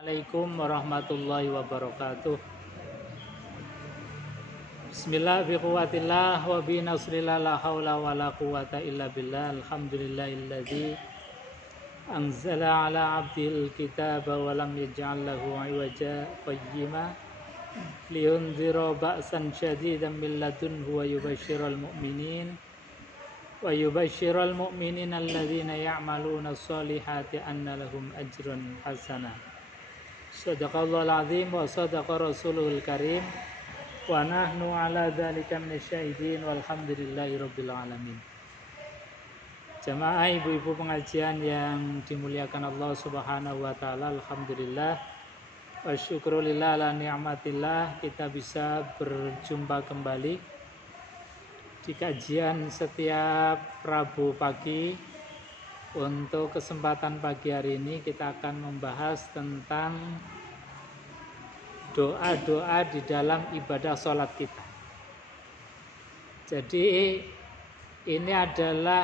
Assalamualaikum warahmatullahi wabarakatuh. Bismillah biquwatillah wa binasrillah la hawla wa la quwata illa billah. Alhamdulillahilladzi anzala ala abdil kitaba wa lam yaj'al lahu iwaja qayyima liyunzira ba'san syadidan min ladunhu wa yubashshiral mu'minin alladzina ya'maluna sholihati anna lahum ajran hasanah. Sadaqallahul azim wa sadaqa rasuluhul karim wa nahnu ala dzalika minasyahidin walhamdulillahi rabbil alamin. Jamaah ibu-ibu pengajian yang dimuliakan Allah Subhanahu wa taala, alhamdulillah wa syukrulillah ala ni'matillah, kita bisa berjumpa kembali di kajian setiap Rabu pagi. Untuk kesempatan pagi hari ini kita akan membahas tentang doa-doa di dalam ibadah sholat kita. Jadi ini adalah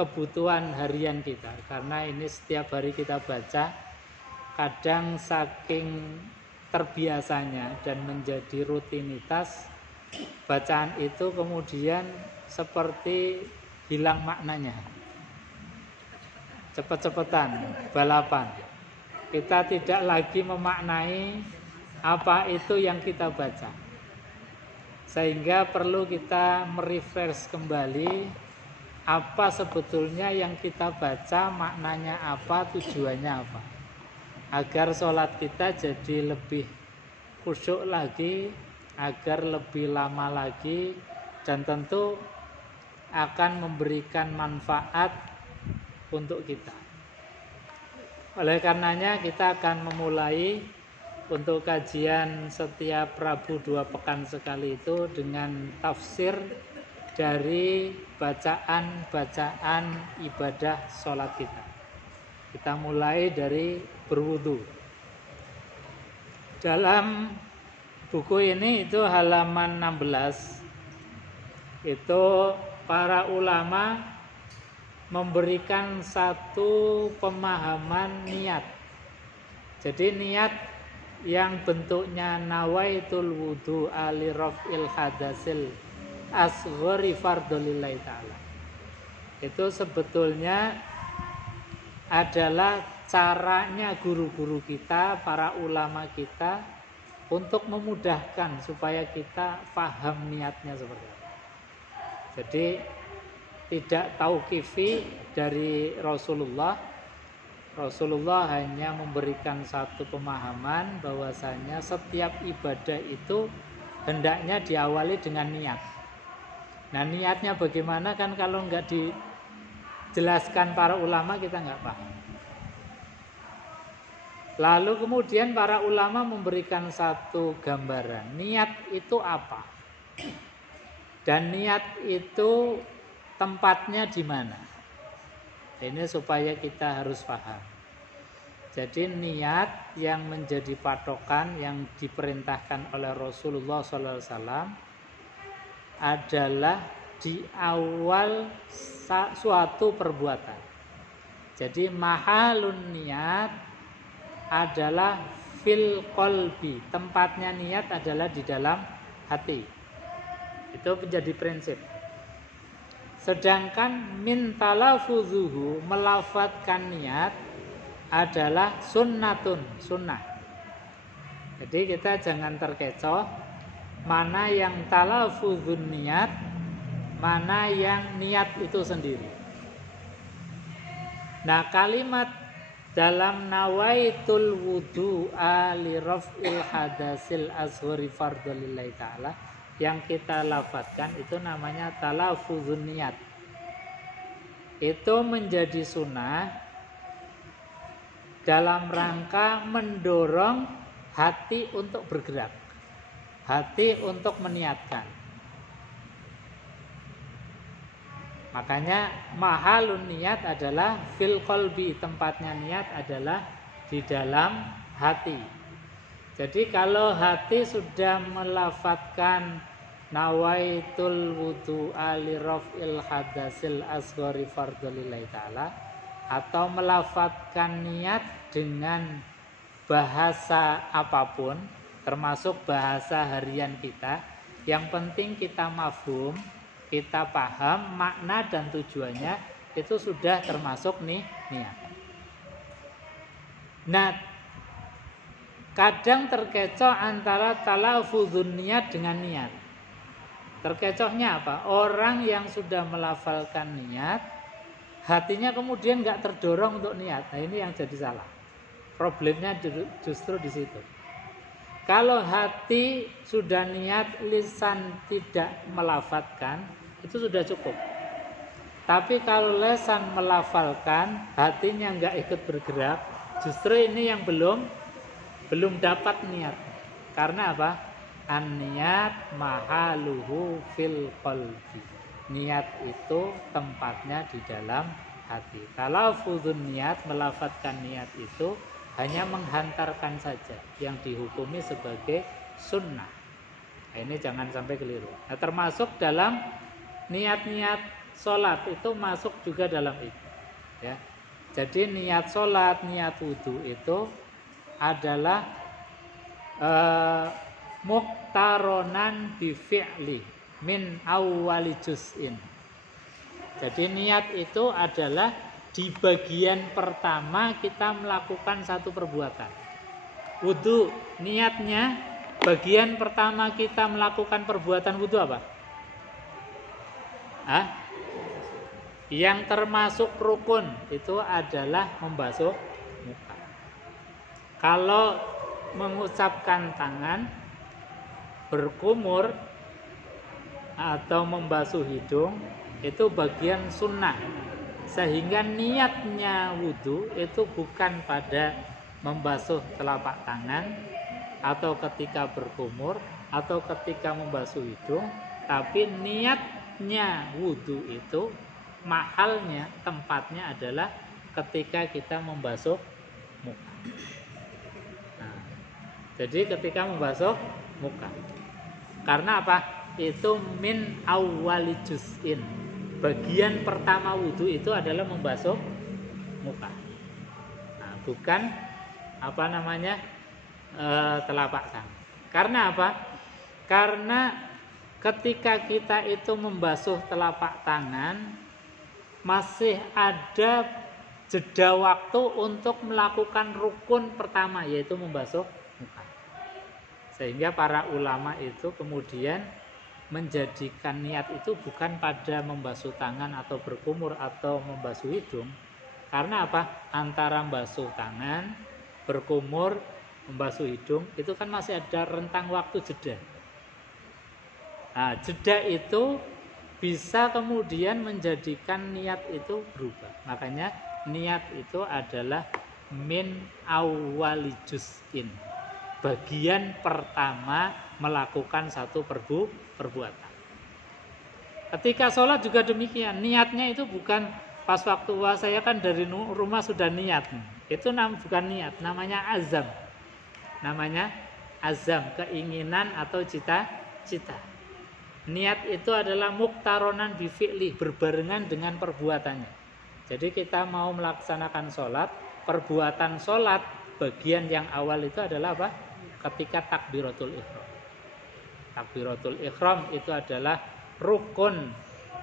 kebutuhan harian kita, karena ini setiap hari kita baca. Kadang saking terbiasanya dan menjadi rutinitas, bacaan itu kemudian seperti hilang maknanya. Cepet-cepetan, balapan. Kita tidak lagi memaknai apa itu yang kita baca. Sehingga perlu kita merefresh kembali apa sebetulnya yang kita baca, maknanya apa, tujuannya apa. Agar sholat kita jadi lebih khusyuk lagi, agar lebih lama lagi, dan tentu akan memberikan manfaat untuk kita. Oleh karenanya kita akan memulai untuk kajian setiap Rabu 2 pekan sekali itu dengan tafsir dari bacaan-bacaan ibadah sholat kita. Kita mulai dari berwudu. Dalam buku ini itu halaman 16 itu para ulama memberikan satu pemahaman niat. Jadi niat yang bentuknya nawaitul wudu ali raf'il hadasil asghari fardholillahi ta'ala, itu sebetulnya adalah caranya guru-guru kita, para ulama kita, untuk memudahkan supaya kita paham niatnya seperti apa. Jadi tidak tauqifi dari Rasulullah. Rasulullah hanya memberikan satu pemahaman bahwasanya setiap ibadah itu hendaknya diawali dengan niat. Nah, niatnya bagaimana kan kalau nggak dijelaskan para ulama kita nggak paham. Lalu kemudian para ulama memberikan satu gambaran, niat itu apa? Dan niat itu tempatnya di mana? Ini supaya kita harus paham. Jadi niat yang menjadi patokan yang diperintahkan oleh Rasulullah SAW adalah di awal suatu perbuatan. Jadi mahalun niat adalah fil qalbi. Tempatnya niat adalah di dalam hati. Itu menjadi prinsip. Sedangkan min talafuzuhu, melafadzkan niat, adalah sunnatun, sunnah. Jadi kita jangan terkecoh mana yang talafuzun niat, mana yang niat itu sendiri. Nah, kalimat dalam nawaitul wudu'a li raf'il hadasil asghari fardholillahi ta'ala yang kita lafadzkan itu namanya talafuzun niat. Itu menjadi sunnah dalam rangka mendorong hati untuk bergerak, hati untuk meniatkan. Makanya mahalun niat adalah fil qalbi, tempatnya niat adalah di dalam hati. Jadi kalau hati sudah melafadzkan nawaitul wudu'a li raf'il hadasil asghari fardholillahi ta'ala, atau melafadzkan niat dengan bahasa apapun, termasuk bahasa harian kita, yang penting kita mafhum, kita paham makna dan tujuannya, itu sudah termasuk niat. Nah, kadang terkecoh antara talaffuzun niat dengan niat. Terkecohnya apa? Orang yang sudah melafalkan niat, hatinya kemudian nggak terdorong untuk niat. Nah, ini yang jadi salah. Problemnya justru di situ. Kalau hati sudah niat, lisan tidak melafalkan, itu sudah cukup. Tapi kalau lisan melafalkan, hatinya nggak ikut bergerak, justru ini yang belum dapat niat. Karena apa? An-niat mahaluhu fil qalbi. Niat itu tempatnya di dalam hati. Talaffuzun niat, melafadzkan niat itu hanya menghantarkan saja, yang dihukumi sebagai sunnah. Nah, ini jangan sampai keliru. Nah, termasuk dalam niat-niat sholat itu masuk juga dalam itu. Ya. Jadi niat sholat, niat wudhu itu adalah muqtaronan bifi'li min awwali juz'in. Jadi niat itu adalah di bagian pertama kita melakukan satu perbuatan. Wudhu, niatnya bagian pertama kita melakukan perbuatan wudhu apa? Yang termasuk rukun itu adalah membasuh muka. Kalau mengucapkan tangan, berkumur atau membasuh hidung itu bagian sunnah, sehingga niatnya wudhu itu bukan pada membasuh telapak tangan atau ketika berkumur atau ketika membasuh hidung, tapi niatnya wudhu itu mahalnya, tempatnya adalah ketika kita membasuh muka. Nah, jadi ketika membasuh muka. Karena apa? Itu min awwali juz'in. Bagian pertama wudhu itu adalah membasuh muka. Nah, bukan telapak tangan. Karena apa? Karena ketika kita itu membasuh telapak tangan, masih ada jeda waktu untuk melakukan rukun pertama, yaitu membasuh muka. Sehingga para ulama itu kemudian menjadikan niat itu bukan pada membasuh tangan atau berkumur atau membasuh hidung. Karena apa? Antara membasuh tangan, berkumur, membasuh hidung itu kan masih ada rentang waktu jeda. Nah, jeda itu bisa kemudian menjadikan niat itu berubah. Makanya niat itu adalah min awwali juz'in. Bagian pertama melakukan satu perbuatan. Ketika sholat juga demikian. Niatnya itu bukan pas waktu saya kan dari rumah sudah niat. Itu bukan niat, namanya azam. Namanya azam, keinginan atau cita-cita. Niat itu adalah muqtaronan bifi'li, berbarengan dengan perbuatannya. Jadi kita mau melaksanakan sholat, perbuatan sholat bagian yang awal itu adalah apa? Ketika takbiratul ihram. Takbiratul ihram itu adalah rukun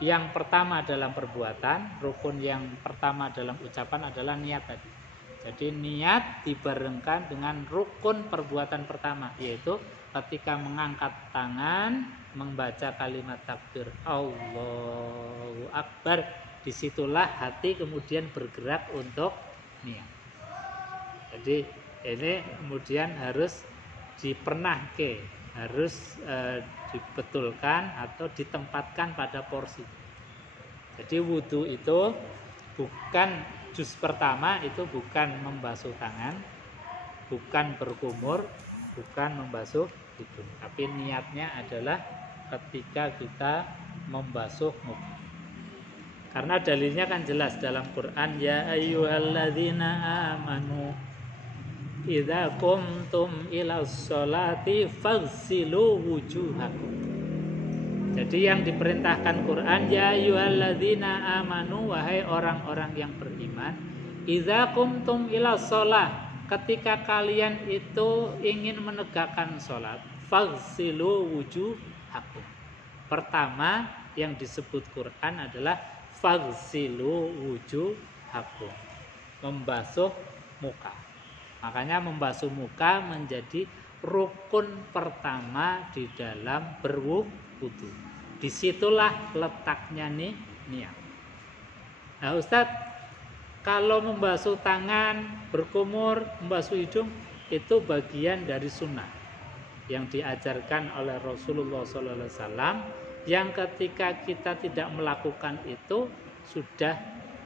yang pertama dalam perbuatan, rukun yang pertama dalam ucapan adalah niat tadi. Jadi niat dibarengkan dengan rukun perbuatan pertama, yaitu ketika mengangkat tangan, membaca kalimat takbir Allahu Akbar, disitulah hati kemudian bergerak untuk niat. Jadi ini kemudian harus dipernahke, harus dibetulkan atau ditempatkan pada porsi. Jadi wudhu itu bukan juz pertama, itu bukan membasuh tangan, bukan berkumur, bukan membasuh hidung, tapi niatnya adalah ketika kita membasuh muka. Karena dalilnya kan jelas dalam Quran, ya ayyuhalladzina amanu idza qumtum ilas sholati faghsilu wujuhakum. Jadi yang diperintahkan Quran, ya ayyuhalladzina amanu, wahai orang-orang yang beriman, idza qumtum ilas sholah, ketika kalian itu ingin menegakkan sholat, faghsilu wujuhakum. Pertama yang disebut Quran adalah faghsilu wujuhakum, membasuh muka. Makanya membasuh muka menjadi rukun pertama di dalam berwudu. Disitulah letaknya nih niat. Nah Ustadz, kalau membasuh tangan, berkumur, membasuh hidung itu bagian dari sunnah yang diajarkan oleh Rasulullah SAW, yang ketika kita tidak melakukan itu sudah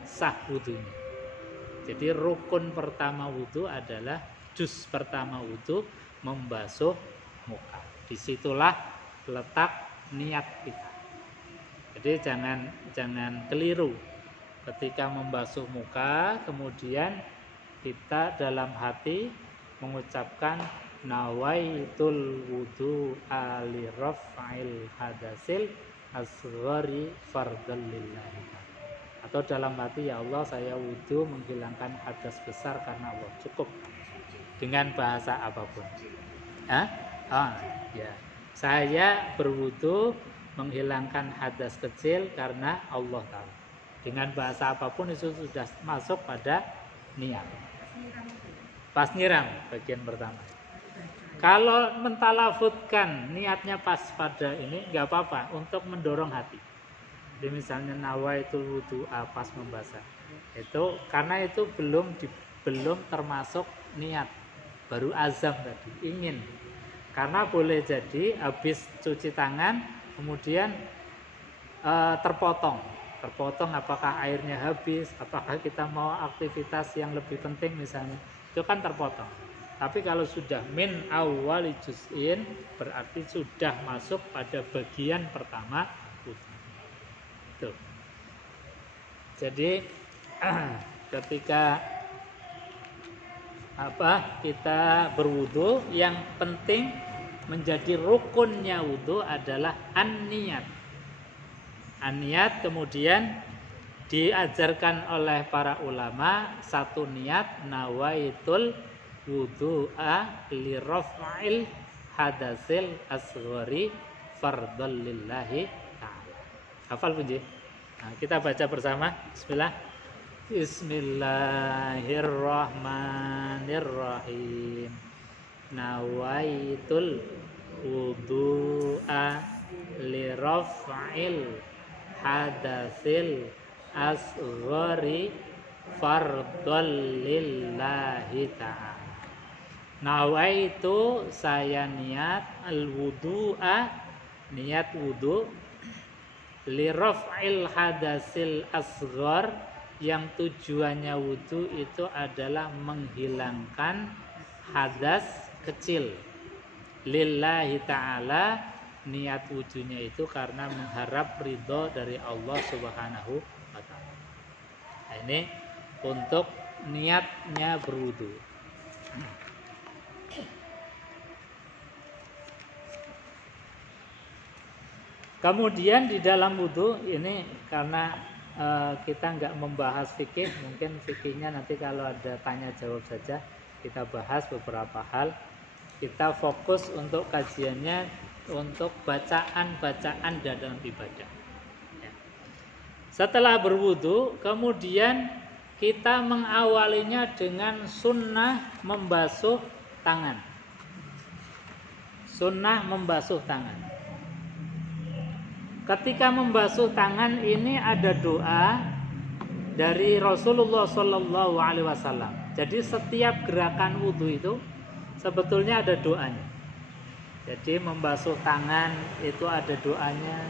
sah wudunya. Jadi rukun pertama wudu adalah juz pertama wudu membasuh muka. Disitulah letak niat kita. Jadi jangan keliru ketika membasuh muka kemudian kita dalam hati mengucapkan nawaitul wudu ali raf'il hadasil asghari fardhan lillahi, atau dalam hati ya Allah saya wudu menghilangkan hadas besar karena Allah. Cukup dengan bahasa apapun. Ya. Saya berwudu menghilangkan hadas kecil karena Allah taala. Dengan bahasa apapun itu sudah masuk pada niat. Pas nyiram bagian pertama. Kalau mentalafutkan niatnya pas pada ini nggak apa-apa untuk mendorong hati. Jadi misalnya nawaitul wudu pas membasuh. Itu karena itu belum termasuk niat. Baru azam tadi, ingin. Karena boleh jadi habis cuci tangan kemudian terpotong apakah airnya habis, apakah kita mau aktivitas yang lebih penting misalnya, itu kan terpotong. Tapi kalau sudah min awwali juz'in berarti sudah masuk pada bagian pertama wudu. Tuh. Jadi ketika kita berwudu, yang penting menjadi rukunnya wudu adalah an-niyat. An-niyat kemudian diajarkan oleh para ulama satu niat nawaitul wudu'a li raf'il hadasil asghari fardhan lillahi ta'ala. Hafal punji? Nah, kita baca bersama. Bismillah. Bismillahirrahmanirrahim. Nawaitul wudu'a li raf'il hadasil asghari fardhan lillahi ta'ala. Nawaitu saya niat al-wudu'a, niat wudu, li raf'il hadasil asghar, yang tujuannya wudu itu adalah menghilangkan hadas kecil. Lillahi ta'ala, niat wudunya itu karena mengharap ridho dari Allah Subhanahu wa ta'ala. Nah, ini untuk niatnya berwudu. Kemudian di dalam wudu ini karena kita nggak membahas fikih, mungkin fikihnya nanti kalau ada tanya jawab saja kita bahas beberapa hal. Kita fokus untuk kajiannya untuk bacaan-bacaan dalam ibadah. Ya. Setelah berwudu, kemudian kita mengawalinya dengan sunnah membasuh tangan. Sunnah membasuh tangan. Ketika membasuh tangan ini ada doa dari Rasulullah SAW. Jadi setiap gerakan wudu itu sebetulnya ada doanya. Jadi membasuh tangan itu ada doanya,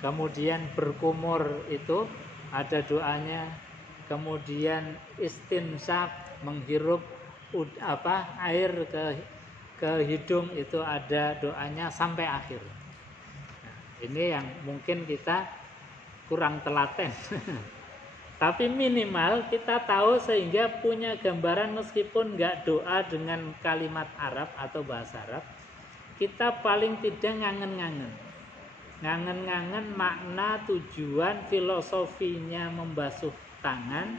kemudian berkumur itu ada doanya, kemudian istinsyak menghirup air ke hidung itu ada doanya sampai akhir. Nah, ini yang mungkin kita kurang telaten. Tapi minimal kita tahu sehingga punya gambaran meskipun nggak doa dengan kalimat Arab atau bahasa Arab. Kita paling tidak ngangen-ngangen makna, tujuan, filosofinya membasuh tangan,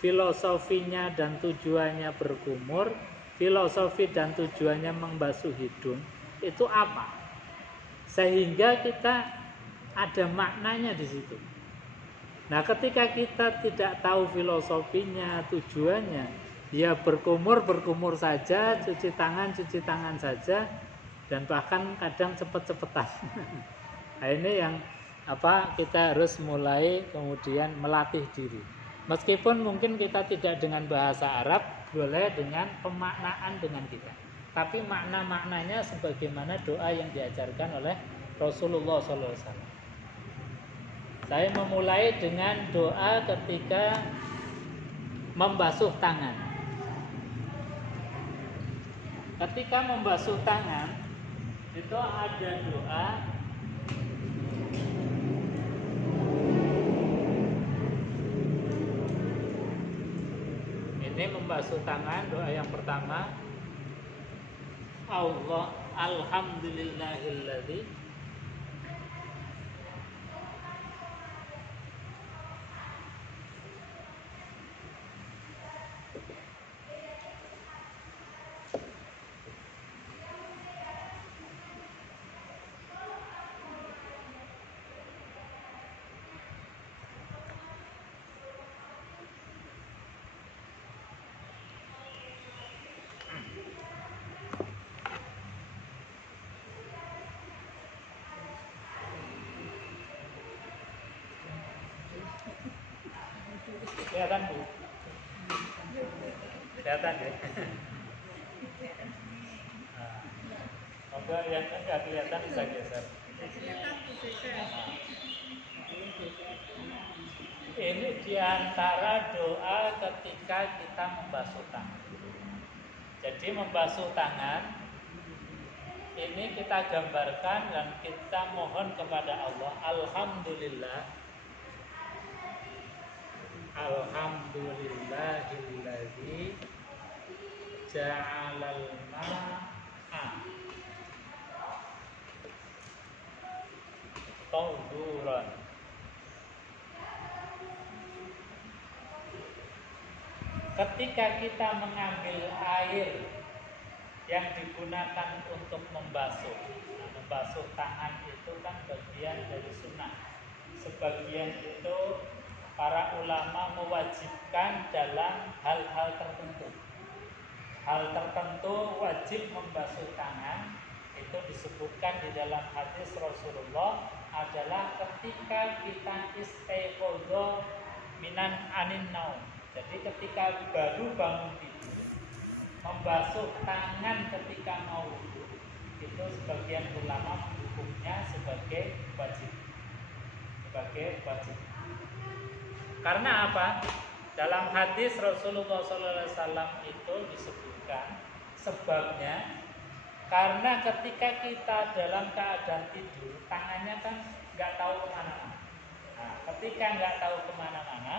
filosofinya dan tujuannya berkumur, filosofi dan tujuannya membasuh hidung, itu apa? Sehingga kita ada maknanya di situ. Nah, ketika kita tidak tahu filosofinya, tujuannya, ya berkumur saja, cuci tangan saja, dan bahkan kadang cepet-cepetan. Nah, ini yang kita harus mulai kemudian melatih diri. Meskipun mungkin kita tidak dengan bahasa Arab, boleh dengan pemaknaan dengan kita. Tapi makna-maknanya sebagaimana doa yang diajarkan oleh Rasulullah SAW. Saya memulai dengan doa ketika membasuh tangan. Ketika membasuh tangan, itu ada doa ini membasuh tangan, doa yang pertama, Allah alhamdulillahilladzi kelihatan Bu? Kelihatan ya? Semoga yang enggak kelihatan bisa geser. Ini diantara doa ketika kita membasuh tangan. Jadi membasuh tangan ini kita gambarkan dan kita mohon kepada Allah, Alhamdulillahilladzi ja'alal ma'a tahuran. Ketika kita mengambil air yang digunakan untuk membasuh, membasuh tangan itu kan bagian dari sunnah. Sebagian itu para ulama mewajibkan dalam hal-hal tertentu. Hal tertentu wajib membasuh tangan, itu disebutkan di dalam hadis Rasulullah adalah ketika kita istiqozo minan anin naum. Jadi ketika baru bangun tidur, membasuh tangan ketika mau wudu, itu sebagian ulama menghukumnya sebagai wajib. Karena apa? Dalam hadis Rasulullah SAW itu disebutkan sebabnya karena ketika kita dalam keadaan tidur, tangannya kan nggak tahu kemana-mana. Nah, ketika nggak tahu kemana-mana,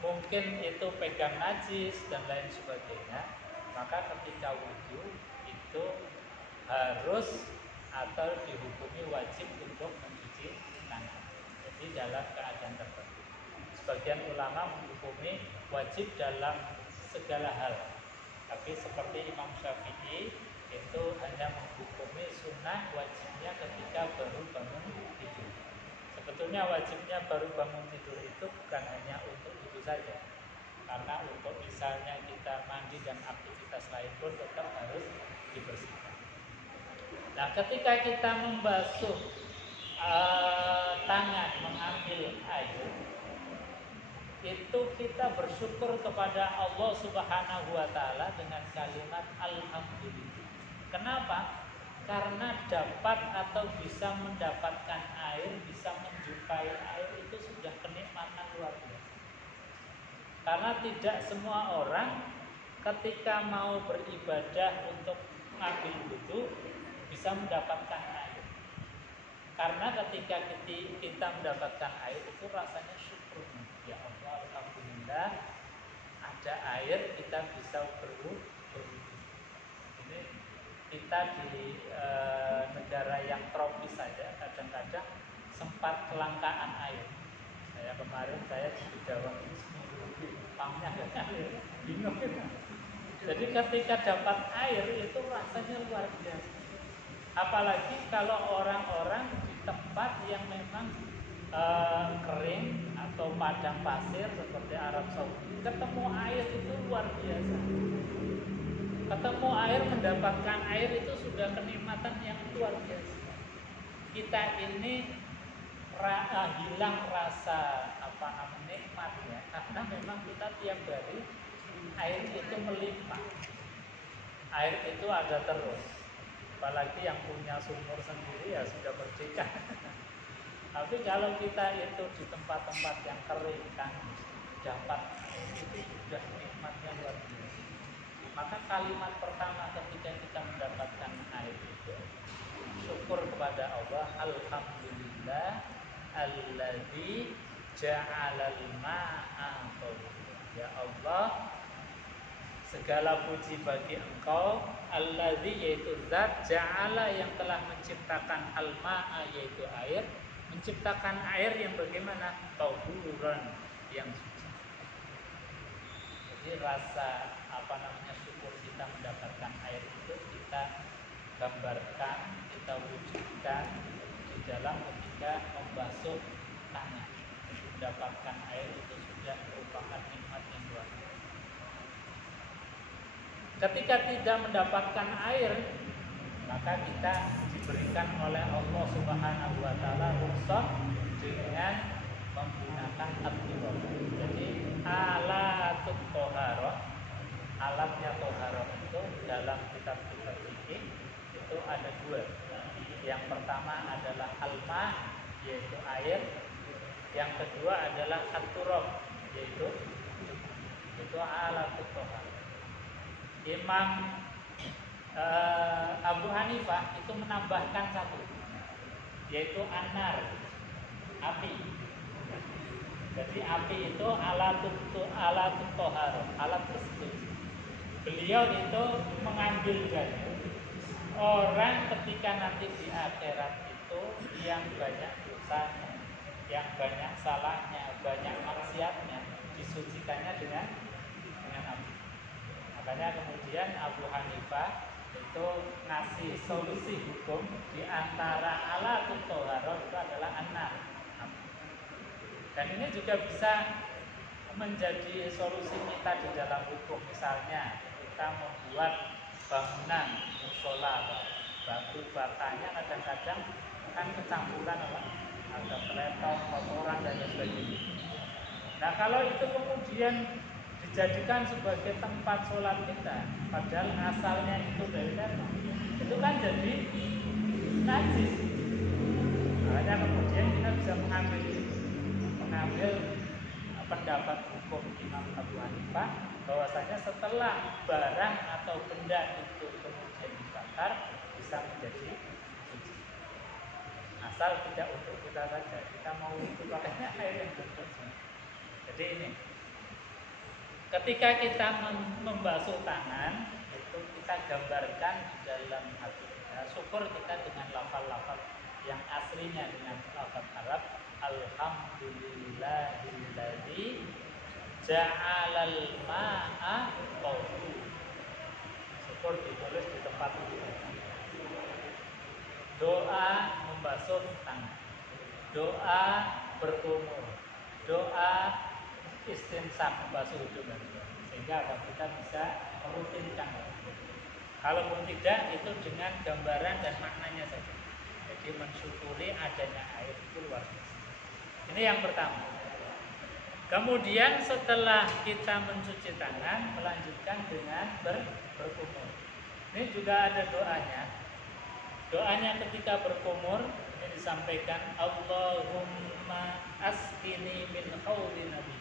mungkin itu pegang najis dan lain sebagainya, maka ketika wudhu itu harus atau dihukumi wajib untuk mencuci tangan. Jadi dalam keadaan tertentu. Sebagian ulama menghukumi wajib dalam segala hal. Tapi seperti Imam Syafi'i itu hanya menghukumi sunnah, wajibnya ketika baru bangun tidur. Sebetulnya wajibnya baru bangun tidur itu bukan hanya untuk itu saja. Karena untuk misalnya kita mandi dan aktivitas lain pun tetap harus dibersihkan. Nah, ketika kita membasuh tangan, mengambil air, itu kita bersyukur kepada Allah Subhanahu wa Ta'ala dengan kalimat Alhamdulillah. Kenapa? Karena dapat atau bisa mendapatkan air, bisa menjumpai air itu sudah kenikmatan luar biasa. Karena tidak semua orang ketika mau beribadah untuk mengambil wudu bisa mendapatkan air. Karena ketika kita mendapatkan air itu rasanya syukur. Ya Allah, alhamdulillah ada air, kita bisa berwudu. Ini kita di negara yang tropis saja kadang-kadang sempat kelangkaan air. Kemarin saya di Jawa ini seminggu pamnya nggak ngalir, bingung. Jadi ketika dapat air itu rasanya luar biasa. Apalagi kalau orang-orang di tempat yang memang kering atau padang pasir seperti Arab Saudi, ketemu air itu luar biasa. Ketemu air, mendapatkan air itu sudah kenikmatan yang luar biasa. Kita ini hilang rasa nikmatnya karena memang kita tiap hari air itu melimpah, air itu ada terus. Apalagi yang punya sumur sendiri ya sudah merdeka. Tapi kalau kita itu di tempat-tempat yang kering kan dapat itu sudah nikmatnya luar biasa. Maka kalimat pertama ketika kita mendapatkan air itu syukur kepada Allah, alhamdulillah alladzi ja'alal ma'a tahura. Ya Allah, segala puji bagi Engkau, alladzi yaitu zat, ja'ala yang telah menciptakan al-ma'a yaitu air, menciptakan air yang bagaimana? Tahuran, yang suci. Jadi rasa syukur kita mendapatkan air itu kita gambarkan, kita wujudkan di dalam ketika membasuh tangan. Mendapatkan air itu sudah merupakan nikmat yang luar biasa. Ketika tidak mendapatkan air, maka kita diberikan oleh Allah Subhanahu wa taala rukhsah dengan menggunakan at-tuhur. Jadi alatut thaharah, alatnya thaharah itu dalam kitab-kitab fikih itu ada dua. Yang pertama adalah alma, yaitu air. Yang kedua adalah at-turab, yaitu alatut thaharah. Imam Abu Hanifah itu menambahkan satu, yaitu anar, api. Jadi api itu alatut thaharah, alat bersuci. Beliau itu menganjurkan orang ketika nanti di akhirat itu yang banyak dosanya, yang banyak salahnya, banyak maksiatnya, disucikannya dengan api. Makanya kemudian Abu Hanifah itu ngasih solusi hukum di antara alatut thaharah itu adalah anar. Dan ini juga bisa menjadi solusi kita di dalam hukum. Misalnya kita membuat bangunan musola, batu batanya kadang-kadang kan kecampuran ada peleton, kotoran dan sebagainya. Nah kalau itu kemudian dijadikan sebagai tempat sholat kita, padahal asalnya itu dari tanah, itu kan jadi najis. Makanya kemudian kita bisa mengambil pendapat hukum Imam Abu Hanifah bahwasanya setelah barang atau benda itu kemudian dibakar bisa menjadi suci. Asal tidak untuk kita saja, kita mau itu pakainya air yang bersih. Jadi ini ketika kita membasuh tangan itu kita gambarkan di dalam hati kita, syukur kita dengan lafal-lafal yang aslinya dengan lafal Arab, alhamdulillahilladzi ja'alal ma'a tahura. Syukur ditulis di tempat itu. Doa membasuh tangan, doa berkumur, doa istinsaq membasuh hidung, sehingga kita bisa merutinkan. Kalaupun tidak, itu dengan gambaran dan maknanya saja. Jadi mensyukuri adanya air itu luar biasa. Ini yang pertama. Kemudian setelah kita mencuci tangan, melanjutkan dengan berkumur. Ini juga ada doanya. Doanya ketika berkumur ini disampaikan, Allahumma asqini min hauli nabi.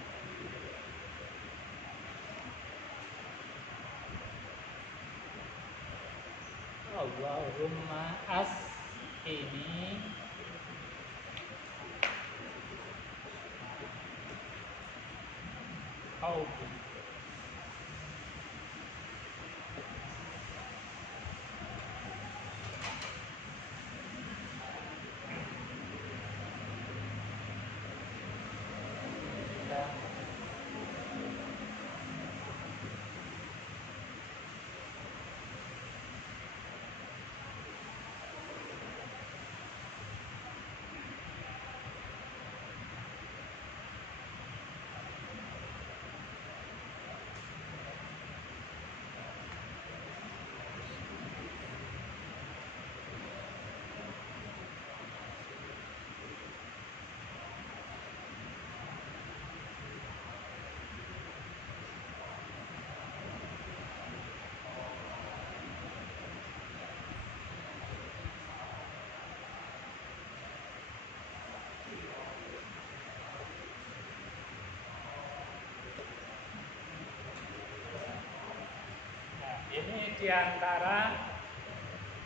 Allahumma asqini hauli. Ini diantara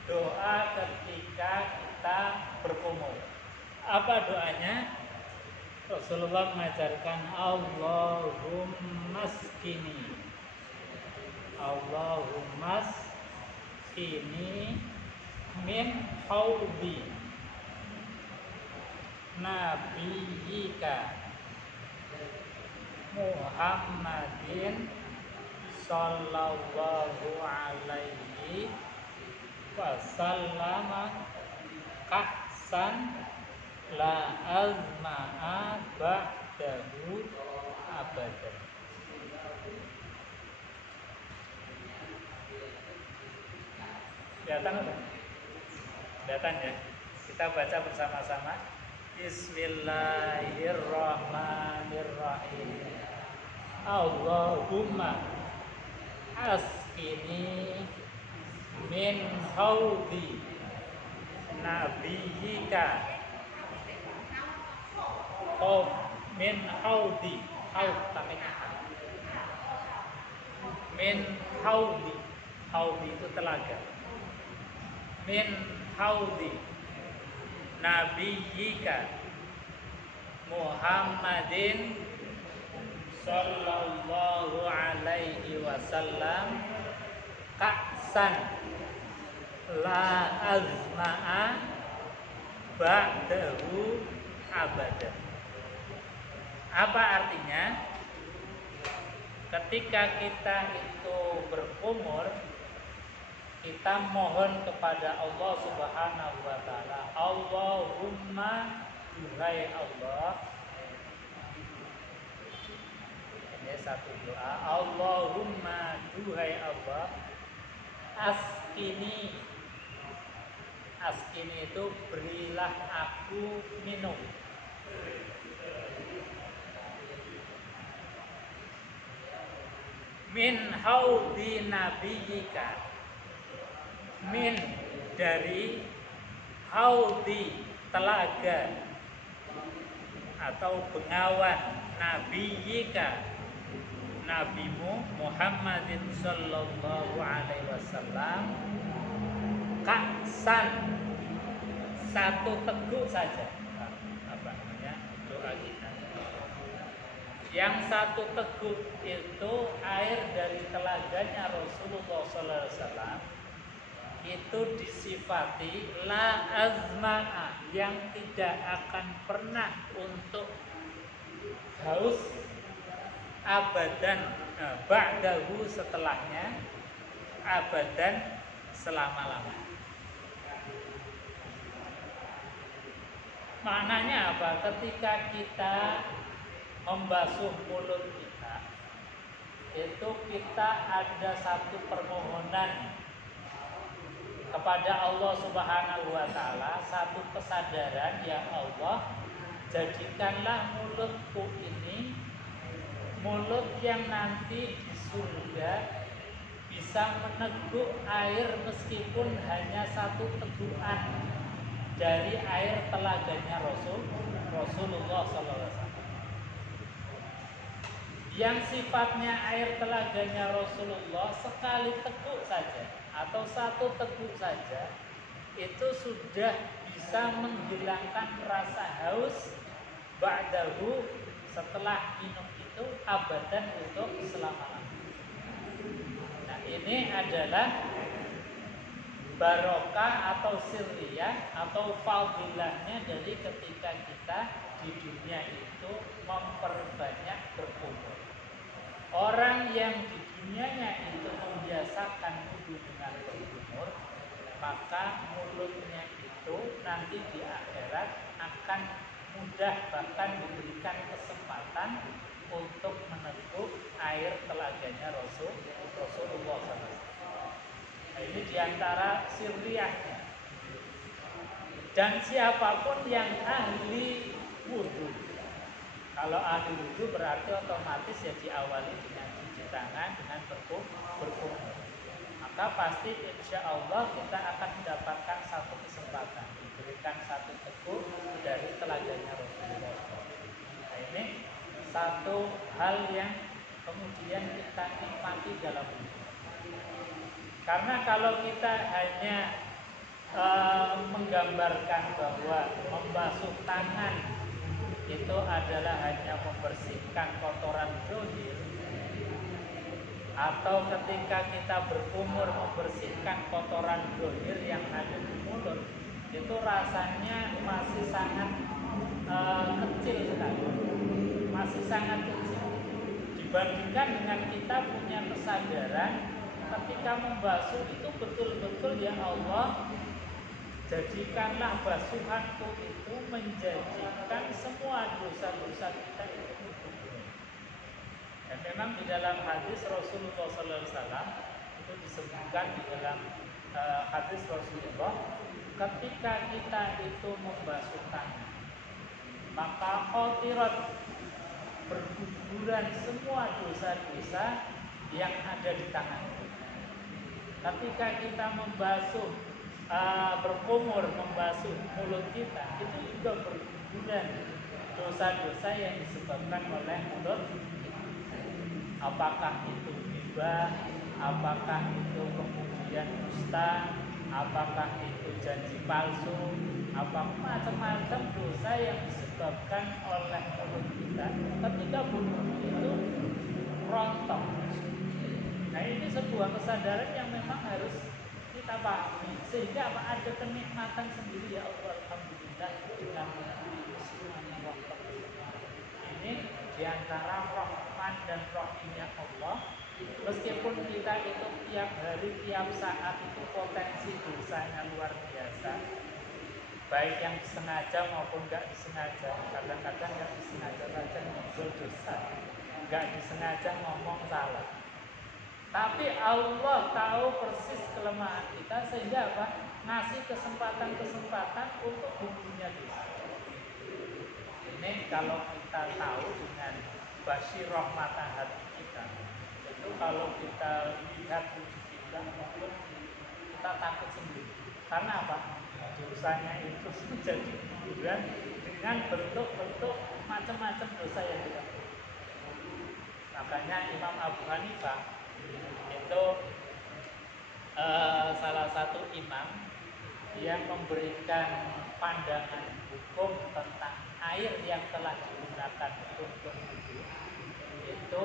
doa ketika kita berkumur. Apa doanya? Rasulullah mengajarkan Allahumma skini, Allahumma skini min haudi nabiyika Muhammadin sallallahu alaihi wasallam kahsan la azma'a ba'dahu abadan. Kelihatan apa? Kelihatan ya. Kita baca bersama-sama. Bismillahirrahmanirrahim. Allahumma askini min haudi nabiyika min haudi min haudi itu telaga, min haudi nabiyika Muhammadin sallallahu alaihi wasallam ka'san la azma'a ba'dahu abadan. Apa artinya? Ketika kita itu berkumur, kita mohon kepada Allah Subhanahu wa taala, Allahumma, duhai Allah. Ini satu doa, Allahumma, duhai Allah, askini itu berilah aku minum. Min haudi nabiyika, min dari haudi telaga atau bengawan nabiyika nabimu Muhammadin sallallahu alaihi wasallam kaksan satu teguk saja. Apa namanya doa kita? Yang satu teguk itu air dari telaganya Rasulullah sallallahu alaihi wasallam itu disifati la azma'a, yang tidak akan pernah untuk haus abadan, ba'dahu setelahnya, abadan selama-lamanya. Maknanya apa? Ketika kita membasuh mulut kita, itu kita ada satu permohonan kepada Allah Subhanahu wa taala, satu kesadaran, ya Allah, jadikanlah mulutku ini mulut yang nanti di surga bisa meneguk air meskipun hanya satu tegukan dari air telaganya Rasulullah SAW. Yang sifatnya air telaganya Rasulullah sekali teguk saja atau satu teguk saja itu sudah bisa menghilangkan rasa haus ba'dahu setelah minum itu abadan untuk selama-lamanya. Nah, ini adalah barokah atau sirriyah atau fadilahnya dari ketika kita di dunia itu memperbanyak berkumur. Orang yang di dunianya itu membiasakan wudu dengan berkumur, maka mulutnya itu nanti di akhirat akan mudah, bahkan diberikan kesempatan untuk meneguk air telaganya Rasulullah SAW. Nah, ini diantara sirriyahnya. Dan siapapun yang ahli wudu, kalau ahli wudu berarti otomatis ya diawali dengan cuci tangan, dengan berkumur. Maka pasti insya Allah kita akan mendapatkan satu kesempatan, diberikan satu teguk dari telaganya Rasulullah. Nah, ini satu hal yang kemudian kita nikmati dalam hidup. Karena kalau kita hanya menggambarkan bahwa membasuh tangan itu adalah hanya membersihkan kotoran zahir, atau ketika kita berkumur membersihkan kotoran zahir yang ada di mulut, itu rasanya masih sangat kecil sekali, masih sangat kecil dibandingkan dengan kita punya kesadaran ketika membasuh itu betul-betul ya Allah, jadikanlah basuhanku itu menjadikan semua dosa-dosa kita itu. Dan memang di dalam hadis Rasulullah SAW itu disebutkan di dalam hadis Rasulullah, ketika kita itu membasuh tangan, maka khatirat berguguran semua dosa-dosa yang ada di tangan. Ketika kita membasuh berkumur, membasuh mulut kita, itu juga berguguran dosa-dosa yang disebabkan oleh mulut. Apakah itu riba, apakah itu kemudian dusta, apakah itu janji palsu, apa macam-macam dosa yang disebabkan oleh mulut kita ketika mulut itu rontok. Nah, ini sebuah kesadaran yang memang harus kita pahami, sehingga ada kenikmatan sendiri ya Allah, alhamdulillah dengan semuanya waktu ini diantara rahman dan rahimnya Allah. Meskipun kita itu tiap hari, tiap saat itu potensi dosanya luar biasa, baik yang disengaja maupun nggak disengaja. Kadang-kadang nggak disengaja saja ngomong dosa, nggak disengaja ngomong salah. Tapi Allah tahu persis kelemahan kita, sehingga apa? Ngasih kesempatan-kesempatan untuk hukumnya dosa. Ini kalau kita tahu dengan basyirah mata hati kita, itu kalau kita lihat wujud kita, kita takut sendiri. Karena apa? Dosanya itu menjadi kuburan dengan bentuk-bentuk macam-macam dosa yang kita buat. Makanya Imam Abu Hanifah itu salah satu imam yang memberikan pandangan hukum tentang air yang telah digunakan untuk berwudu itu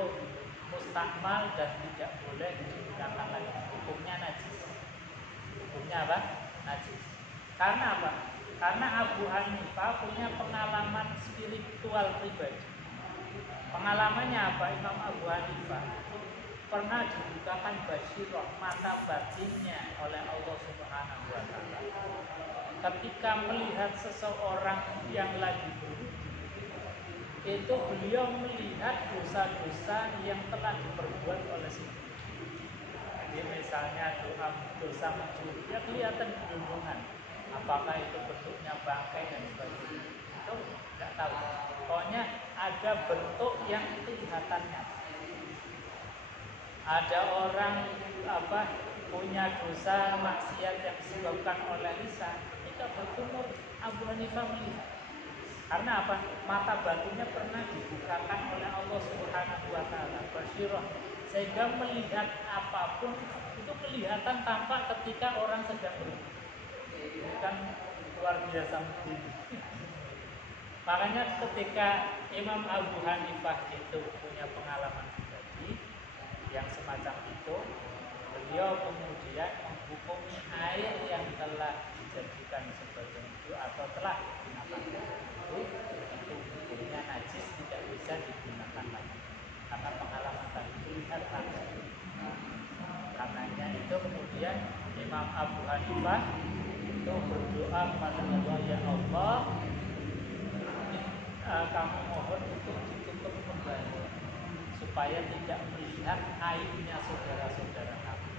mustakmal dan tidak boleh digunakan lagi. Hukumnya najis. Hukumnya apa? Najis. Karena apa? Karena Abu Hanifah punya pengalaman spiritual pribadi. Pengalamannya apa? Imam Abu Hanifah pernah dibukakan basyirah mata batinnya oleh Allah Subhanahu wa Ta'ala ketika melihat seseorang yang lagi berwudu. Itu beliau melihat dosa-dosa yang telah diperbuat oleh si. Jadi misalnya dosa mencuri, ya kelihatan di gelembungan. Apakah itu bentuknya bangkai dan sebagainya, itu tidak tahu. Pokoknya ada bentuk yang kelihatan nyata. Ada orang punya dosa maksiat yang disebabkan oleh lisan, ketika berkumur Abu Hanifah melihat. Karena apa? Mata batinnya pernah dibukakan oleh Allah Subhanahu wa Ta'ala, basyirah, sehingga melihat apapun itu kelihatan tampak ketika orang sedang berwudu. Bukan luar biasa mungkin. Makanya ketika Imam Abu Hanifah itu punya pengalaman pribadi yang semacam itu, beliau kemudian menghukumi air yang telah dijadikan sebagai wudu atau telah digunakan itu hukumnya najis, tidak bisa digunakan lagi karena pengalaman tadi lihat tadi. Karenanya itu kemudian Imam Abu Hanifah itu berdoa kepada Allah, ya Allah, kamu mohon untuk ditutup kembali supaya tidak melihat aibnya saudara-saudara kami.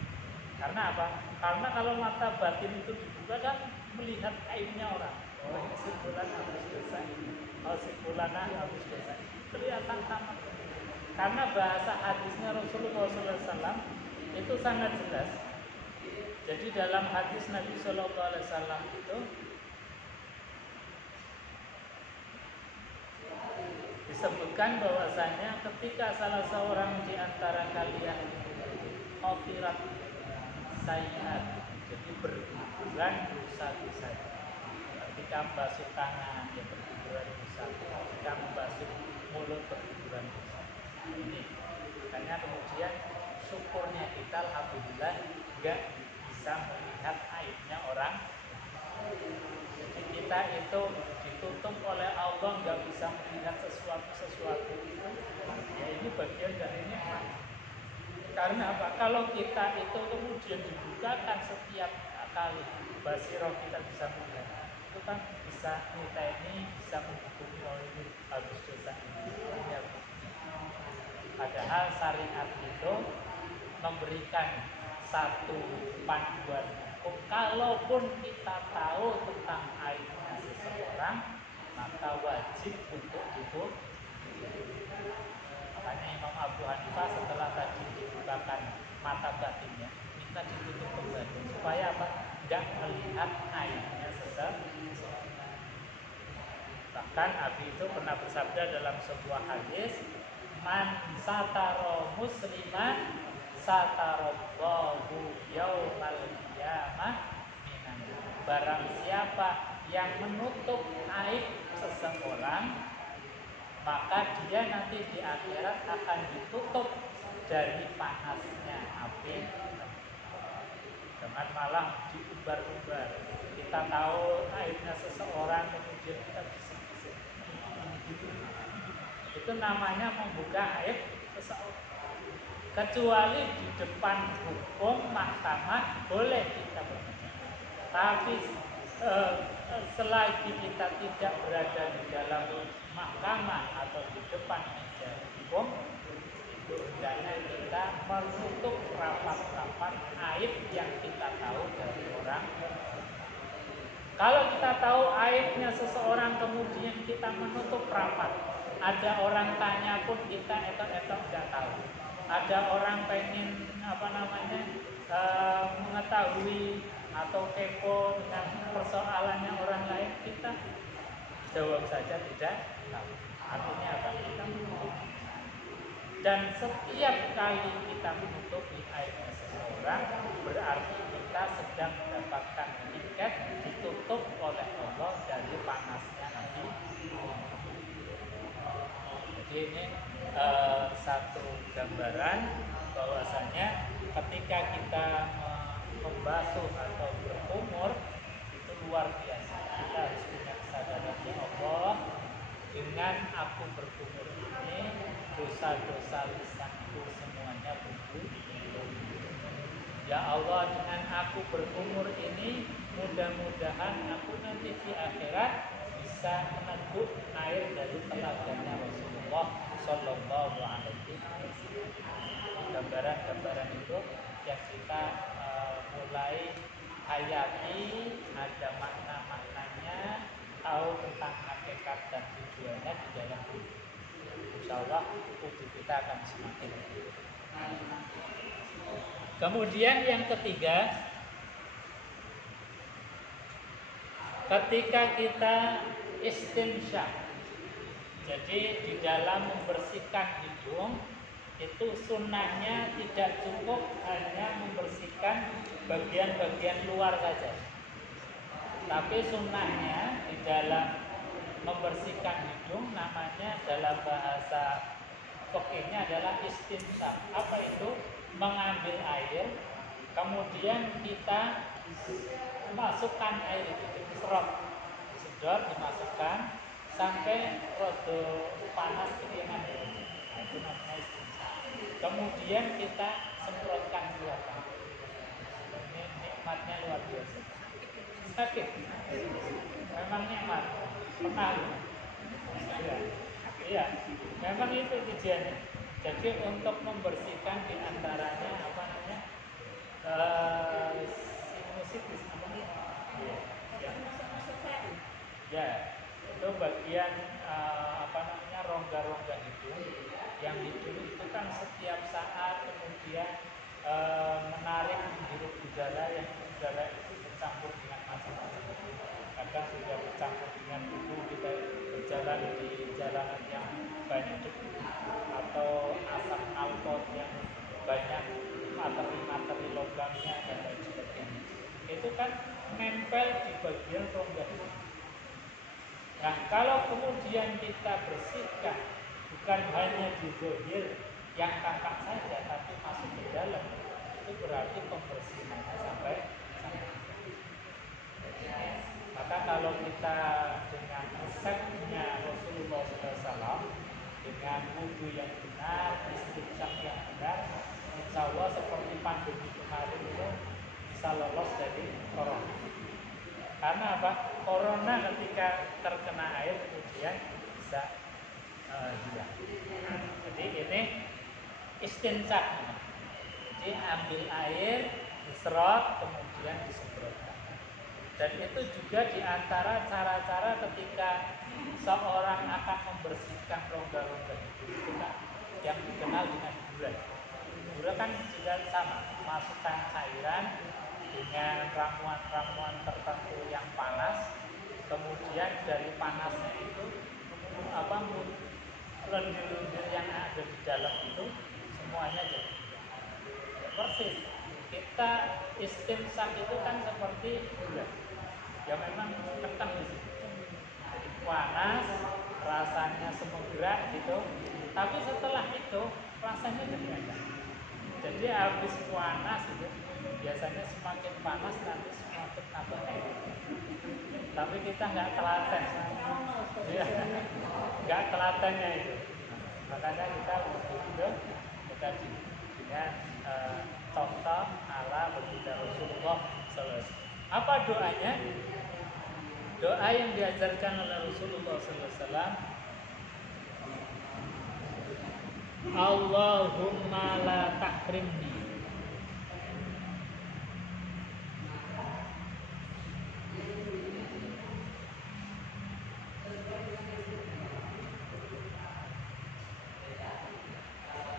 Karena apa? Karena kalau mata batin itu dibuka kan melihat aibnya orang. Oh, si fulan habis dosa ini. Oh, si fulana habis dosa ini. Kelihatan tamat. Karena bahasa hadisnya Rasulullah SAW itu sangat jelas. Jadi dalam hadis Nabi SAW itu disebutkan bahwasanya ketika salah seorang di antara kalian khatirat sayiat, jadi berguguran dosa-dosa. Ketika membasuh tangan ya berguguran dosa, ketika membasuh mulut berguguran dosa. Ini makanya kemudian syukurnya kita alhamdulillah nggak bisa melihat aibnya orang. Jadi kita itu ditutup oleh Allah, nggak bisa melihat sesuatu. Ya ini bagian dari nikmat. Karena apa? Kalau kita itu kemudian dibukakan setiap kali basiroh kita bisa melihat, itu kan bisa kita ini bisa menghukumi oh ini harus dosa ini. Padahal syariat itu memberikan satu panduan hukum. Kalaupun kita tahu tentang aibnya seseorang, maka wajib untuk hukum. Makanya Imam Abu Hanifah setelah tadi dibukakan mata batinnya, minta ditutup kembali supaya apa? Tidak melihat aibnya seseorang. Bahkan Abi itu pernah bersabda dalam sebuah hadis, man sataro musliman satarallahu yaumal qiyamah minan. Barang siapa yang menutup aib seseorang, maka dia nanti di akhirat akan ditutup dari panasnya api. Jangan malah diumbar-umbar. Kita tahu aibnya seseorang kemudian kita bisik-bisik. Itu namanya membuka aib seseorang. Kecuali di depan hukum mahkamah boleh kita berbicara. Tapi selagi kita tidak berada di dalam mahkamah atau di depan meja hukum, itu hendaknya kita menutup rapat-rapat aib yang kita tahu dari orang. Kalau kita tahu aibnya seseorang kemudian kita menutup rapat, ada orang tanya pun kita etok-etok tidak tahu. Ada orang pengen mengetahui atau kepo dengan persoalannya orang lain, kita jawab saja tidak tahu. Artinya apa? Kita menutup. Dan setiap kali kita menutupi aibnya seseorang, berarti kita sedang mendapatkan tiket ditutup oleh Allah dari panasnya nanti. Jadi ini satu gambaran bahwasanya ketika kita membasuh atau berkumur itu luar biasa. Kita harus punya kesadaran ya Allah, dengan aku berkumur ini dosa-dosa lisanku semuanya berkumur. Ya Allah, dengan aku berkumur ini mudah-mudahan aku nanti di akhirat bisa meneguk air dari telaganya Rasulullah Sallallahu Alaihi Wasallam. Gambaran-gambaran itu yang kita mulai hayati, ada makna-maknanya, tahu tentang hakikat dan tujuannya di dalam hidup. Insyaallah hidup kita akan semakin. Kemudian yang ketiga, ketika kita istinsyaq, jadi di dalam membersihkan hidung itu sunnahnya tidak cukup hanya membersihkan bagian-bagian luar saja, tapi sunnahnya di dalam membersihkan hidung namanya dalam bahasa fikihnya adalah istinsyaq. Apa itu? Mengambil air, kemudian kita masukkan air itu, sedot dimasukkan sampai rodo panas keringan itu namanya istinsyaq. Kemudian kita semprotkan keluar. Ini nikmatnya luar biasa. Sakit, memang nikmat. Pernah? Iya, memang itu tujuannya. Jadi untuk membersihkan diantaranya sinusitis namanya. Ya, itu bagian rongga-rongga hidung. Yang hidung itu kan setiap saat kemudian menarik menghirup udara, yang udara itu bercampur dengan macam-macam. Kadang sudah bercampur dengan debu, kita berjalan di jalanan yang banyak debu, atau asap knalpot yang banyak materi-materi logamnya dan lain kan nempel di bagian rongga hidung. Nah, kalau kemudian kita bersihkan bukan hanya di zahir yang tampak saja, tapi masuk ke dalam, itu berarti pembersihannya sampai. Maka kalau kita dengan resepnya Rasulullah SAW, dengan wudhu yang benar, istinsak yang benar, insya Allah seperti pandemi kemarin itu bisa lolos dari corona. Karena apa? Corona ketika terkena air kemudian bisa hilang. Jadi ini istinsak. Jadi ambil air, diserot, kemudian disemprotkan. Dan itu juga diantara cara-cara ketika seorang akan membersihkan rongga-rongga itu kan yang dikenal dengan bulan. Bulan kan juga sama, masukkan cairan dengan ramuan-ramuan tertentu yang panas, kemudian dari panasnya itu lendir-lendir yang ada di dalam itu semuanya jadi persis. Kita istinsak itu kan seperti bulan, ya memang kencang di situ. Jadi panas, rasanya semegerak gitu, tapi setelah itu rasanya jadi enak. Jadi habis panas itu biasanya semakin panas nanti semakin tambah enak. Tapi kita nggak telaten, ya, nggak telatennya itu. Makanya kita butuh tadi dengan contoh ala baginda Rasulullah SAW. Apa doanya? Doa yang diajarkan oleh Rasulullah SAW. Allahumma la tahrimni.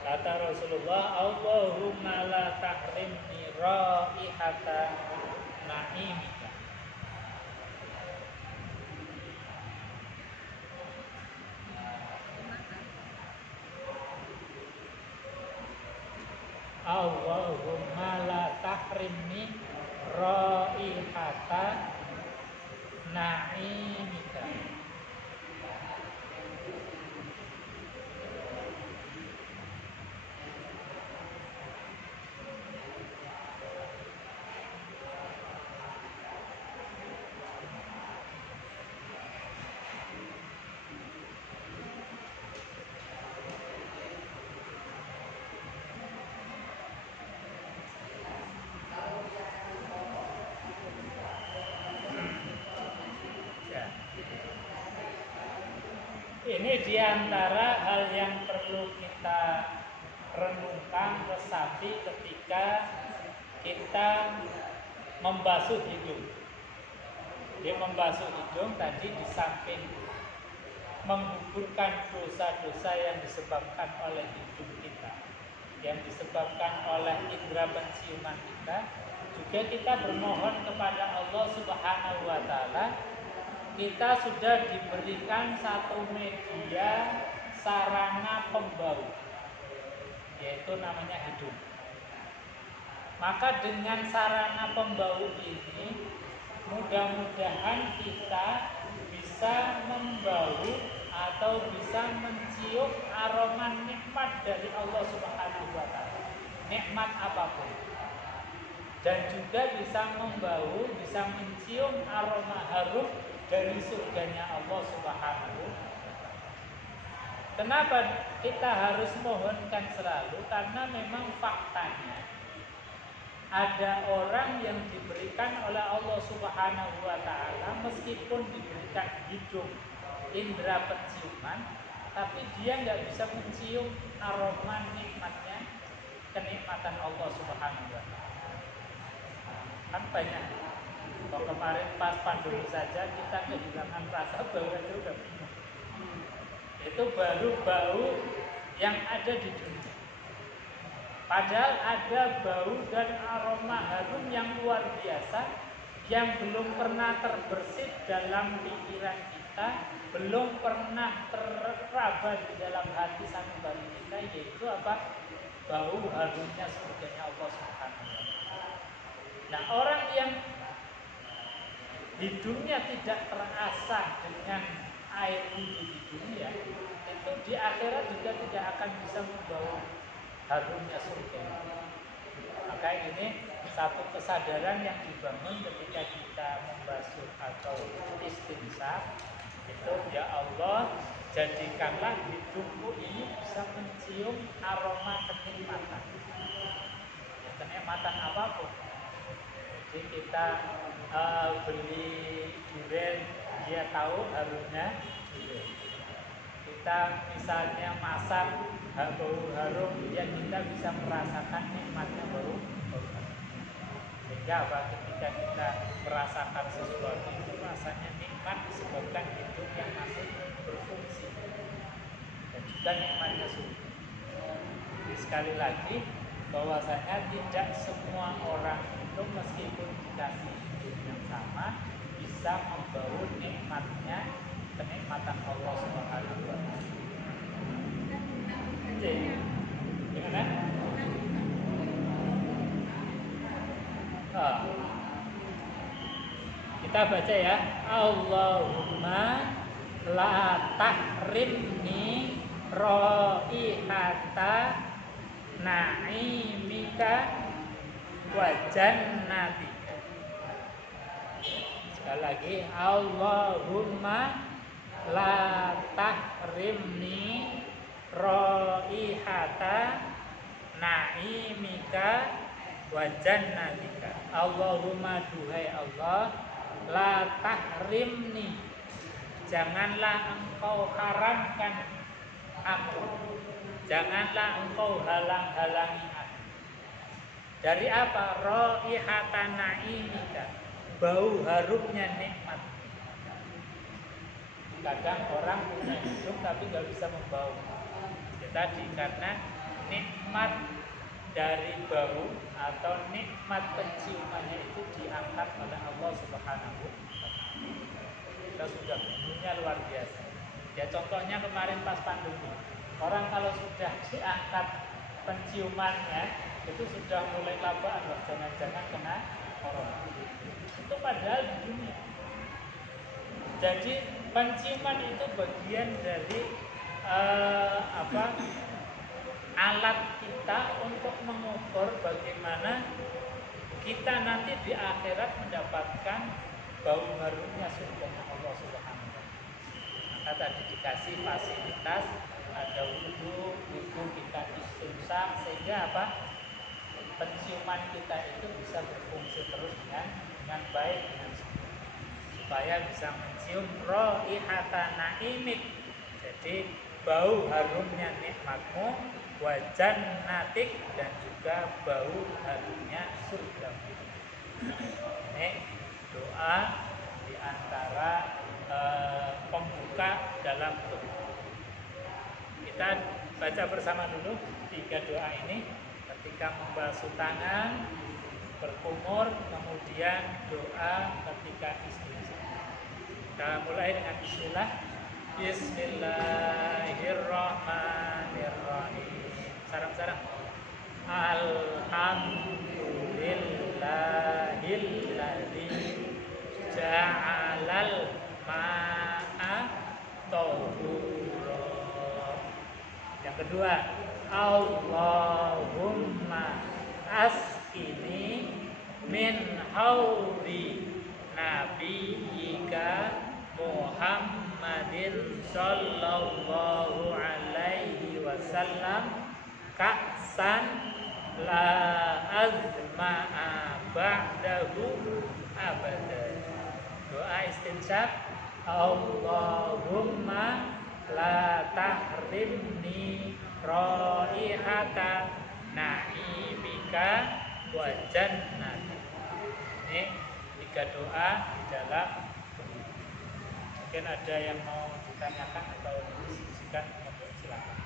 Kata Rasulullah, Allahumma la tahrimni raihata na'imika. Allahumma la tahrimni raihata na'imika. Ini diantara hal yang perlu kita renungkan, resapi ketika kita membasuh hidung. Dia membasuh hidung tadi di samping menggugurkan dosa-dosa yang disebabkan oleh hidung kita, yang disebabkan oleh indera penciuman kita, juga kita bermohon kepada Allah Subhanahu wa Ta'ala. Kita sudah diberikan satu media sarana pembau, yaitu namanya hidung. Maka dengan sarana pembau ini, mudah-mudahan kita bisa membau atau bisa mencium aroma nikmat dari Allah Subhanahu wa Ta'ala, nikmat apapun. Dan juga bisa membau, bisa mencium aroma harum dari surganya Allah Subhanahu wa Ta'ala. Kenapa kita harus mohonkan selalu? Karena memang faktanya ada orang yang diberikan oleh Allah Subhanahu wa Ta'ala, meskipun diberikan hidung, indera penciuman, tapi dia nggak bisa mencium aroma nikmatnya, kenikmatan Allah Subhanahu wa Ta'ala. Kan banyak. Kalau kemarin pas pandemi saja kita kehilangan rasa bau aja udah bingung. Itu baru bau yang ada di dunia. Padahal ada bau dan aroma harum yang luar biasa yang belum pernah terbersit dalam pikiran kita, belum pernah terraba di dalam hati sanubari kita, yaitu apa? Bau harumnya surganya Allah Subhanahu wa Ta'ala. Nah, orang yang hidungnya tidak terasa dengan air wudhu di dunia, itu di akhirat juga tidak akan bisa membawa harumnya surga. Maka ini satu kesadaran yang dibangun ketika kita membasuh atau istinsaq, itu ya Allah, jadikanlah hidungku ini bisa mencium aroma kenikmatan. Ya, kenikmatan apapun. Jadi kita beli durian, dia tahu harumnya durian. Kita misalnya masak bau harum, ya kita bisa merasakan nikmatnya bau harum. Sehingga apa? Ketika kita merasakan sesuatu itu rasanya nikmat disebabkan hidup yang masih berfungsi. Dan juga nikmatnya surga. Jadi sekali lagi bahwasanya tidak semua orang itu meskipun dikasih hidup yang sama bisa membawa nikmatnya kenikmatan Allah Subhanahu wa taala. Jadi, gimana? Kita baca ya. Allahumma la tahrimni raihata na'imika wa jannatika. Sekali lagi, Allahumma la tahrimni raihata na'imika wa jannatika. Allahumma, duhai Allah, la tahrimni, janganlah engkau haramkan aku, janganlah engkau halang-halangi aku. Dari apa? Raihata na'imika, bau harumnya nikmat. Kadang orang punya hidup tapi gak bisa membau. Ya, tadi karena nikmat dari bau atau nikmat penciumannya itu diangkat oleh Allah Subhanahu wa taala. Kita sudah bunyinya luar biasa. Ya contohnya kemarin pas pandemi, orang kalau sudah diangkat penciumannya itu sudah mulai labaan, jangan-jangan kena corona. Itu padahal di dunia. Jadi penciuman itu bagian dari alat kita untuk mengukur bagaimana kita nanti di akhirat mendapatkan bau harumnya surga Allah Subhanahu wa taala. Maka tadi dikasih fasilitas, ada wudhu kita istinsaq, sehingga apa? Penciuman kita itu bisa berfungsi terus dengan baik, dengan supaya bisa mencium raihata naimik. Jadi bau harumnya nikmatmu, wa jannatik, dan juga bau harumnya surga. Ini doa di antara pembuka dalam doa. Kita baca bersama dulu 3 doa ini ketika membasuh tangan, berkumur, kemudian doa ketika istinsaq. Kita mulai dengan bismillah. Bismillahirrahmanirrahim. Sarang-sarang. Alhamdulillahilladzi ja'alal ma'a tahura. Yang kedua, Allahumma askini min haudi nabiyyika Muhammadin sallallahu alaihi wasallam ka'san la azma'a ba'dahu abada. Doa istinsaq. Allahumma la tahrimni raihata na'imika wa jannatik. Ini 3 doa di dalam. Mungkin ada yang mau ditanyakan atau didiskusikan, silakan.